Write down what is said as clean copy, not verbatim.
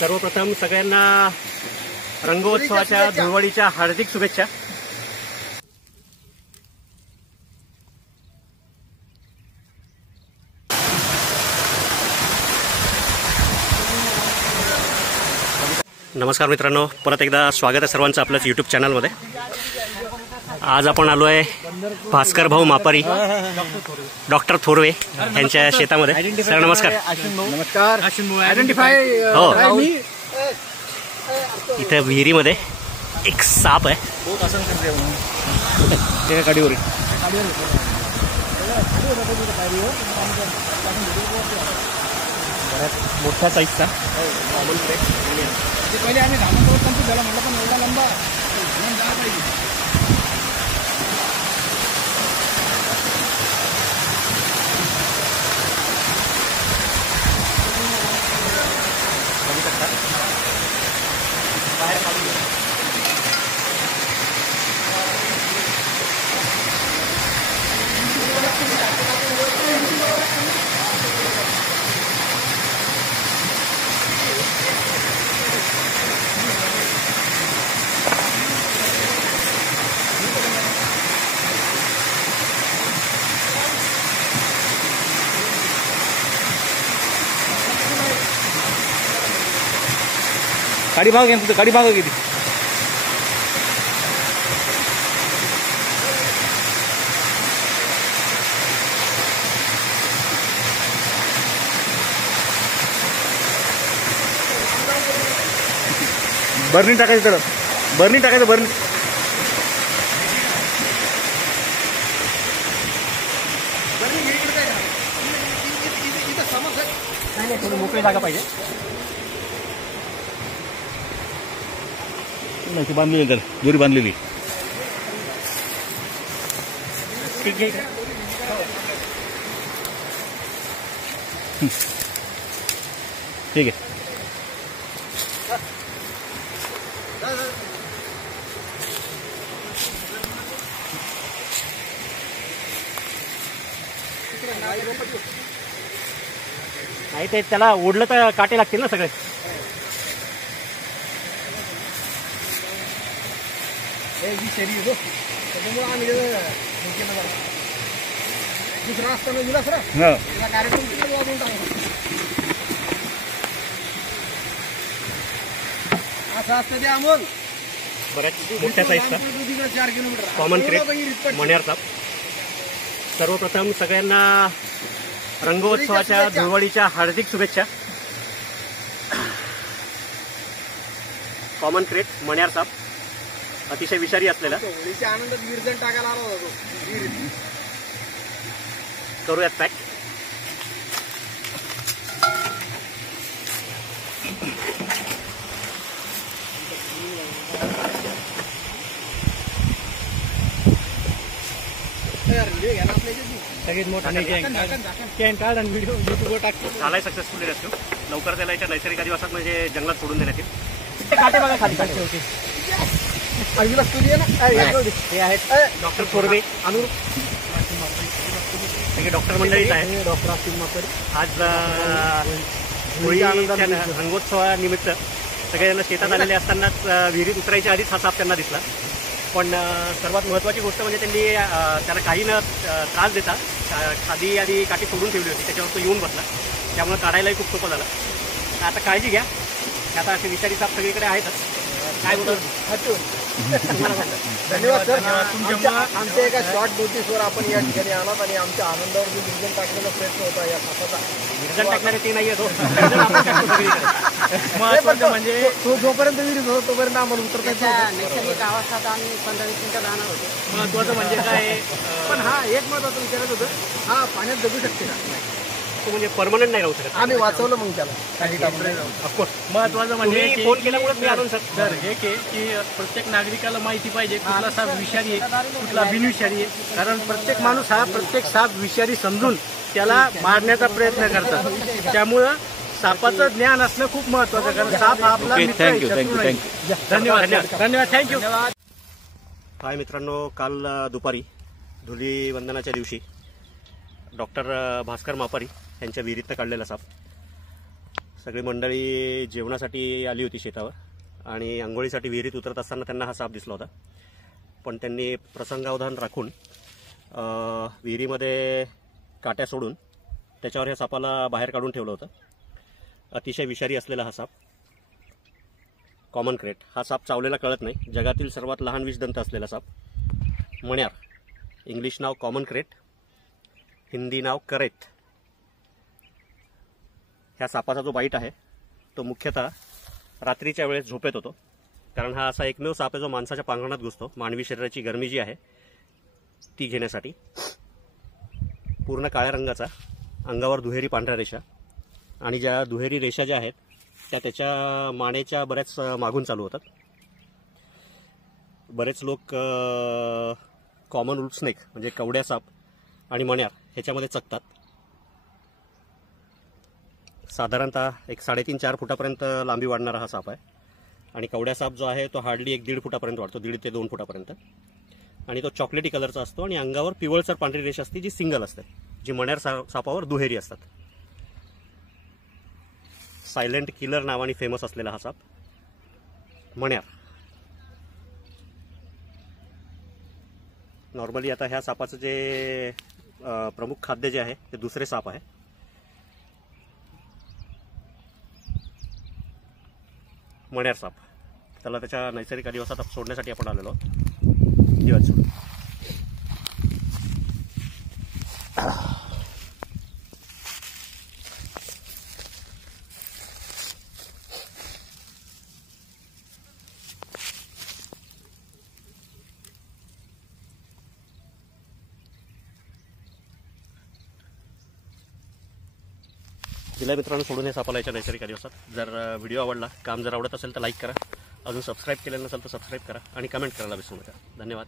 सर्वप्रथम सगळ्यांना रंगोत्सवाच्या धुळवडीच्या हार्दिक शुभेच्छा। नमस्कार मित्रांनो, परत एकदा स्वागत आहे सर्वांचं आपल्याच यूट्यूब चॅनलमध्ये। आज आपण आलो आहे भास्कर भाऊ मापारी डॉक्टर थोरवे यांच्या शेतामध्ये। सर नमस्कार। नमस्कार। आयडेंटिफाय हो, इथे विहिरीमध्ये एक साप आहे। मोठा साईजचा पहिले आम्ही धामणगावात कंप्लीट झाला म्हटलं, पण एवढा लंबा जायला पाहिजे। गाडी भाग घेतो, गाडी भाग किती बर्नी टाकायचं, तर बर्नी टाकायचं, बर्नी नाही, थोडी मोकळी जागा पाहिजे। नाही, बांधलेली तर दोरी बांधलेली। ठीक आहे, ठीक आहे। नाही ते त्याला ओढलं तर काटे लागतील ना सगळे। दुसरा असताना दिला सर कार्यक्रम असा असतं ते अमोल। बऱ्याच मोठ्या साईजचा 4 किलोमीटर कॉमन क्रेट मण्यार साप। सर्वप्रथम सगळ्यांना रंगोत्सवाच्या धुळवडीच्या हार्दिक शुभेच्छा। कॉमन क्रेट मण्यार साप अतिशय विषारी असलेला। होळीच्या आनंदात विरजण टाकायला आला होता तो। करूयात पॅक। सगळ्यात मोठा कॅन कार्ड आणि व्हिडिओ युट्यूबवर टाकतो। झालाय सक्सेसफुली रेस्क्यू। लवकर त्याला याच्या नैसर्गिक अधिवासात म्हणजे जंगलात सोडून देण्यात येईल। काटे बघा खाली काटे होते। हे आहेत डॉक्टर थोरवे अनुरूप, सगळे डॉक्टर मंडळीच आहेत। डॉक्टर असतील मापारी। आज होळीच्या रंगोत्सवानिमित्त सगळ्यांना शेतात आलेले असतानाच विहिरीत उतरायच्या आधीच हा साप त्यांना दिसला। पण सर्वात महत्त्वाची गोष्ट म्हणजे त्यांनी त्याला काही न त्रास देता साधी आधी काठी सोडून ठेवली होती, त्याच्यावर तो येऊन बसला। त्यामुळे काढायलाही खूप सोपं झालं। आता काळजी घ्या, आता असे विषारी साप सगळीकडे आहेतच। काय बोलतो धन्यवाद सर। आमच्या एका शॉर्ट नोटीसवर आपण या ठिकाणी आलात आणि आमच्या आनंदावर जो विरजण टाकण्याचा प्रयत्न होता या सापाचा। विरजण टाकणारे ते नाहीये तो। महत्वाचं म्हणजे तो जोपर्यंत विहिरीत होतो तोपर्यंत आम्हाला उतरता येत नव्हतं। नैसर्गिक अवस्थेत आम्ही 15-20 मिनिटं राहणार होतो। महत्वाचं म्हणजे काय, पण हा एक महत्वाचं विचारत होतं, हा पाण्यात जगू शकते ना? तो म्हणजे परमनंट नाही राहू शकत। आम्ही वाचवलं मग त्याला काही ऑफकोर्स। महत्वाचं म्हणजे फोन केल्यामुळे मी आलो सर एक आहे की प्रत्येक नागरिकाला माहिती पाहिजे कुठला साप विषारी आहे, कुठला बिनविषारी आहे। कारण प्रत्येक माणूस हा प्रत्येक साप विषारी समजून त्याला मारण्याचा प्रयत्न करतात। त्यामुळं सापाचं ज्ञान असणं खूप महत्वाचं, कारण साप हा आपला मित्र आहे, शत्रू नाही। धन्यवाद धन्यवाद, थँक्यू। हाय मित्रांनो, काल दुपारी धुलीवंदनाच्या दिवशी डॉक्टर भास्कर मापारी यांच्या विहिरीत काढलेला साप सगळी मंडळी जेवणासाठी आली होती शेतावर आणि आंघोळीसाठी विहिरीत उतरत असताना त्यांना हा साप दिसला होता. पण त्यांनी प्रसंगावधान राखून विहिरीमध्ये काट्या सोडून त्याच्यावर ह्या सापाला बाहेर काढून ठेवलं होतं. अतिशय विषारी असलेला हा साप कॉमन क्रेट. हा साप चावलेला कळत नाही. जगातील सर्वात लहान विषदंत असलेला साप मण्यार. इंग्लिश नाव कॉमन क्रेट, हिंदी नाव करेत. ह्या सापाचा जो बाईट आहे तो मुख्यतः रात्रीच्या वेळेस झोपेत होतो, कारण हा असा एकमेव साप आहे जो माणसाच्या पांघरणात घुसतो मानवी शरीराची गरमी जी आहे ती घेण्यासाठी. पूर्ण काळ्या रंगाचा, अंगावर दुहेरी पांढऱ्या रेषा, आणि ज्या दुहेरी रेषा ज्या आहेत त्या त्याच्या मानेच्या बऱ्याच मागून चालू होतात. बरेच लोक कॉमन वुल्फ स्नेक म्हणजे कवड्या साप आणि मण्यार ह्याच्यामध्ये चकतात. साधारणतः 3.5-4 फुटापर्यंत लांबी वाढणारा हा साप आहे. आणि कवड्या साप जो आहे तो हार्डली 1-1.5 फुटापर्यंत वाढतो, 1.5 ते 2 फुटापर्यंत. आणि तो चॉकलेटी कलरचा असतो आणि अंगावर पिवळसर पांढरी रेषा असते जी सिंगल असते, जी मण्यार सापावर दुहेरी असतात. सायलेंट किलर नावाने फेमस असलेला हा साप मण्यार. नॉर्मली आता ह्या सापाचं जे प्रमुख खाद्य जे आहे ते दुसरे साप आहे. मण्यार साप त्याला त्याच्या नैसर्गिक अधिवासात सोडण्यासाठी आपण आलेलो आहोत. दिवस दिल्या मित्रांनो सोडून हे सापाला याच्या नैसर्गिक अधिवासात. जर व्हिडिओ आवडला, काम जर आवडत असेल तर लाईक करा. अजून सबस्क्राईब केलेलं नसेल तर सबस्क्राईब करा आणि कमेंट करायला विसरू नका. धन्यवाद.